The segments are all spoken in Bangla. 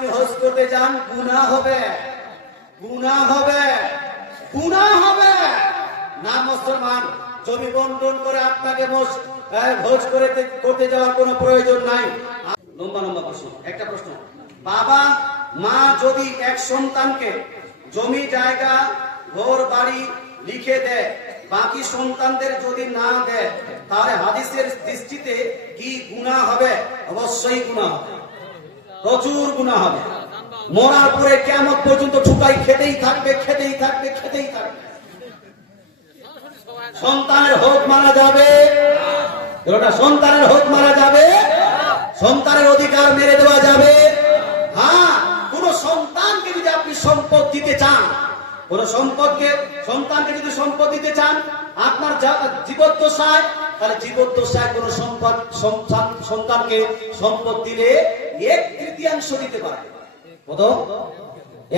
আপনি হজ করতে যান, গুনাহ হবে, গুনাহ হবে, গুনাহ হবে না। মুসলমান জমি বন্টন করে আপনাকে হজ করতে যাওয়ার কোনো প্রয়োজন নাই। লম্বা লম্বা প্রশ্ন, একটা প্রশ্ন, বাবা মা যদি এক সন্তানকে জমি জায়গা ঘর বাড়ি লিখে দেয়, বাকি সন্তানদের যদি না দেয়, তাহলে হাদিসের দৃষ্টিতে কি গুনাহ হবে? অবশ্যই গুনাহ হবে, প্রচুর গুনাহ হবে। মরার পরে কিয়ামত পর্যন্ত ঠুকাই খেতেই থাকবে, খেতেই থাকবে, খেতেই থাকবে। সন্তানের হক মারা যাবে, সন্তানের হক মারা যাবে, সন্তানের অধিকার মেরে দেওয়া যাবে। হ্যাঁ, কোন সন্তানকে যদি আপনি সম্পদ দিতে চান, কোন সন্তানকে যদি সম্পদ দিতে চান আপনার জীবদ্দশায়, তাহলে জীবদ্দশায় কোন সন্তানকে সম্পদ দিলে 1/3 দিতে পারে। কত?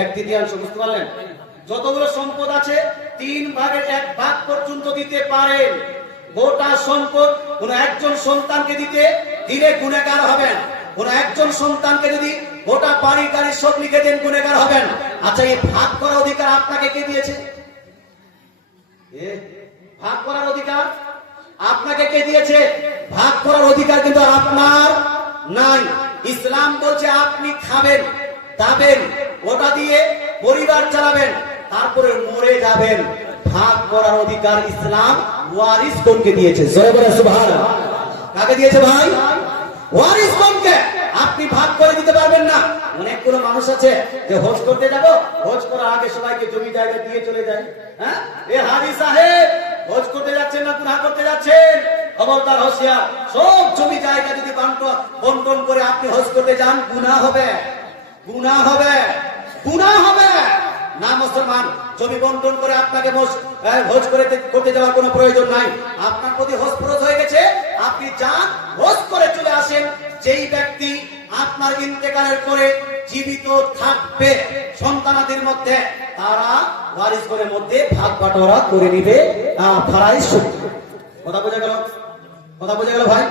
1/3, বুঝতে পারলেন? যতগুলো সম্পদ আছে 3 ভাগের 1 ভাগ পর্যন্ত দিতে পারেন। গোটা সম্পদ কোন একজন সন্তানকে দিলে গুনাহগার হবেন। কোন একজন সন্তানকে যদি গোটা বাড়ি গাড়ি সব লিখে দেন, গুনাহগার হবেন। আচ্ছা, এই ভাগ করার অধিকার আপনাকে কে দিয়েছে? ভাগ করার অধিকার আপনাকে কে দিয়েছে? ভাগ করার অধিকার কিন্তু আপনার নাই। ইসলাম বলছে আপনি খাবেন, দাবেন, ওটা দিয়ে পরিবার চালাবেন, তারপরে মরে যাবেন। ভাগ করার অধিকার ইসলাম ওয়ারিসগণকে দিয়েছে। জয় বলে সুবহানাল্লাহ। কাকে দিয়েছে ভাই? ওয়ারিসগণকে। আপনি ভাগ করে দিতে পারবেন না। অনেকগুলো মানুষ আছে যে হজ করতে যাব, হজ করার আগে সবাইকে জমি জায়গা দিয়ে চলে যায়। হ্যাঁ, এ হাজী সাহেব হজ করতে যাচ্ছেন না গুনাহ করতে যাচ্ছেন? খবরদার, হোশিয়ার। সব জমি জায়গা যদি বন্টন করে আপনি হজ করতে যান, গুনাহ হবে, গুনাহ হবে, গুনাহ হবে না। মুসলমান জমি বন্টন করে আপনাকে হজ করতে যাওয়ার কোনো প্রয়োজন নাই। আপনার প্রতি হজ ফরজ হয়ে গেছে, আপনি যান, হজ করে চলে আসেন। যেই ব্যক্তি আপনার ইন্তেকালের পরে জীবিত থাকবে সন্তানাদের মধ্যে, তারা ওয়ারিসগণের মধ্যে ভাগ বাটোয়ারা করে নিবে। ফারাইজ। কথা বোঝা গেল? কথা বোঝা গেল ভাই?